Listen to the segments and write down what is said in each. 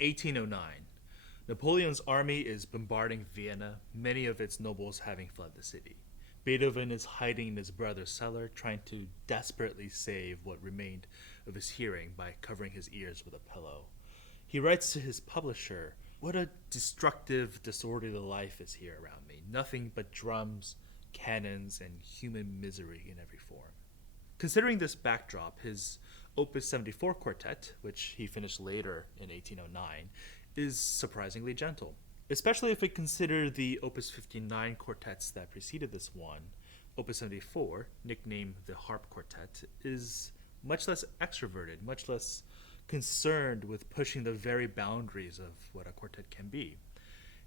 1809. Napoleon's army is bombarding Vienna, many of its nobles having fled the city. Beethoven is hiding in his brother's cellar, trying to desperately save what remained of his hearing by covering his ears with a pillow. He writes to his publisher, "What a destructive, disorderly life is here around me. Nothing but drums, cannons, and human misery in every form." Considering this backdrop, his Opus 74 quartet, which he finished later in 1809, is surprisingly gentle. Especially if we consider the Opus 59 quartets that preceded this one. Opus 74, nicknamed the Harp Quartet, is much less extroverted, much less concerned with pushing the very boundaries of what a quartet can be.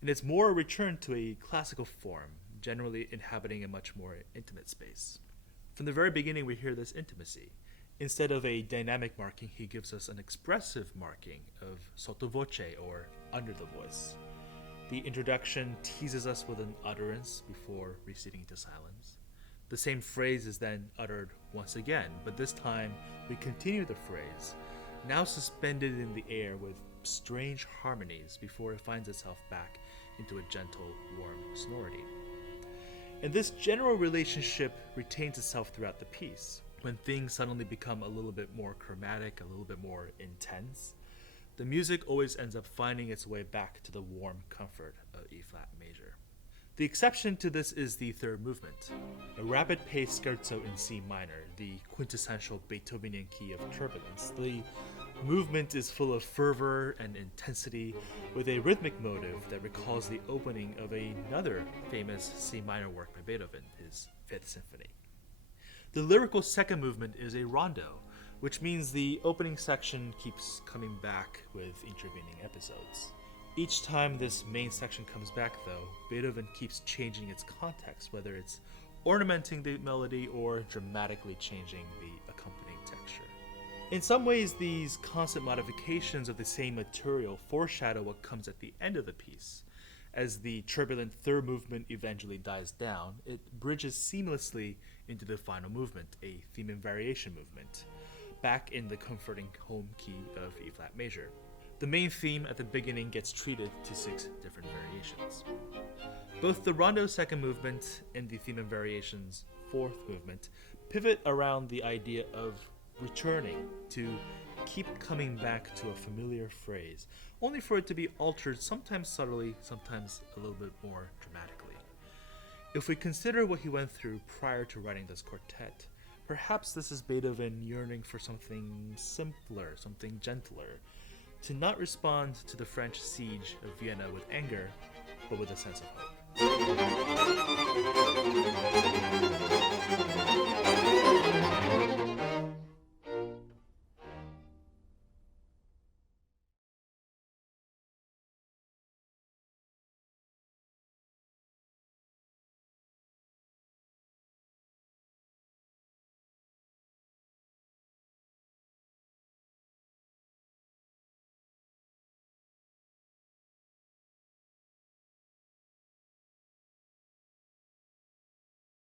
And it's more a return to a classical form, generally inhabiting a much more intimate space. From the very beginning, we hear this intimacy. Instead of a dynamic marking, he gives us an expressive marking of sottovoce, or under the voice. The introduction teases us with an utterance before receding to silence. The same phrase is then uttered once again, but this time we continue the phrase, now suspended in the air with strange harmonies before it finds itself back into a gentle, warm sonority. And this general relationship retains itself throughout the piece. When things suddenly become a little bit more chromatic, a little bit more intense, the music always ends up finding its way back to the warm comfort of E-flat major. The exception to this is the third movement, a rapid-paced scherzo in C minor, the quintessential Beethovenian key of turbulence. The movement is full of fervor and intensity, with a rhythmic motive that recalls the opening of another famous C minor work by Beethoven, his Fifth Symphony. The lyrical second movement is a rondo, which means the opening section keeps coming back with intervening episodes. Each time this main section comes back, though, Beethoven keeps changing its context, whether it's ornamenting the melody or dramatically changing the accompanying texture. In some ways, these constant modifications of the same material foreshadow what comes at the end of the piece. As the turbulent third movement eventually dies down, it bridges seamlessly into the final movement, a theme and variation movement, back in the comforting home key of E-flat major. The main theme at the beginning gets treated to 6 different variations. Both the rondo second movement and the theme and variations fourth movement pivot around the idea of returning, to keep coming back to a familiar phrase, only for it to be altered sometimes subtly, sometimes a little bit more dramatically. If we consider what he went through prior to writing this quartet, perhaps this is Beethoven yearning for something simpler, something gentler, to not respond to the French siege of Vienna with anger, but with a sense of hope.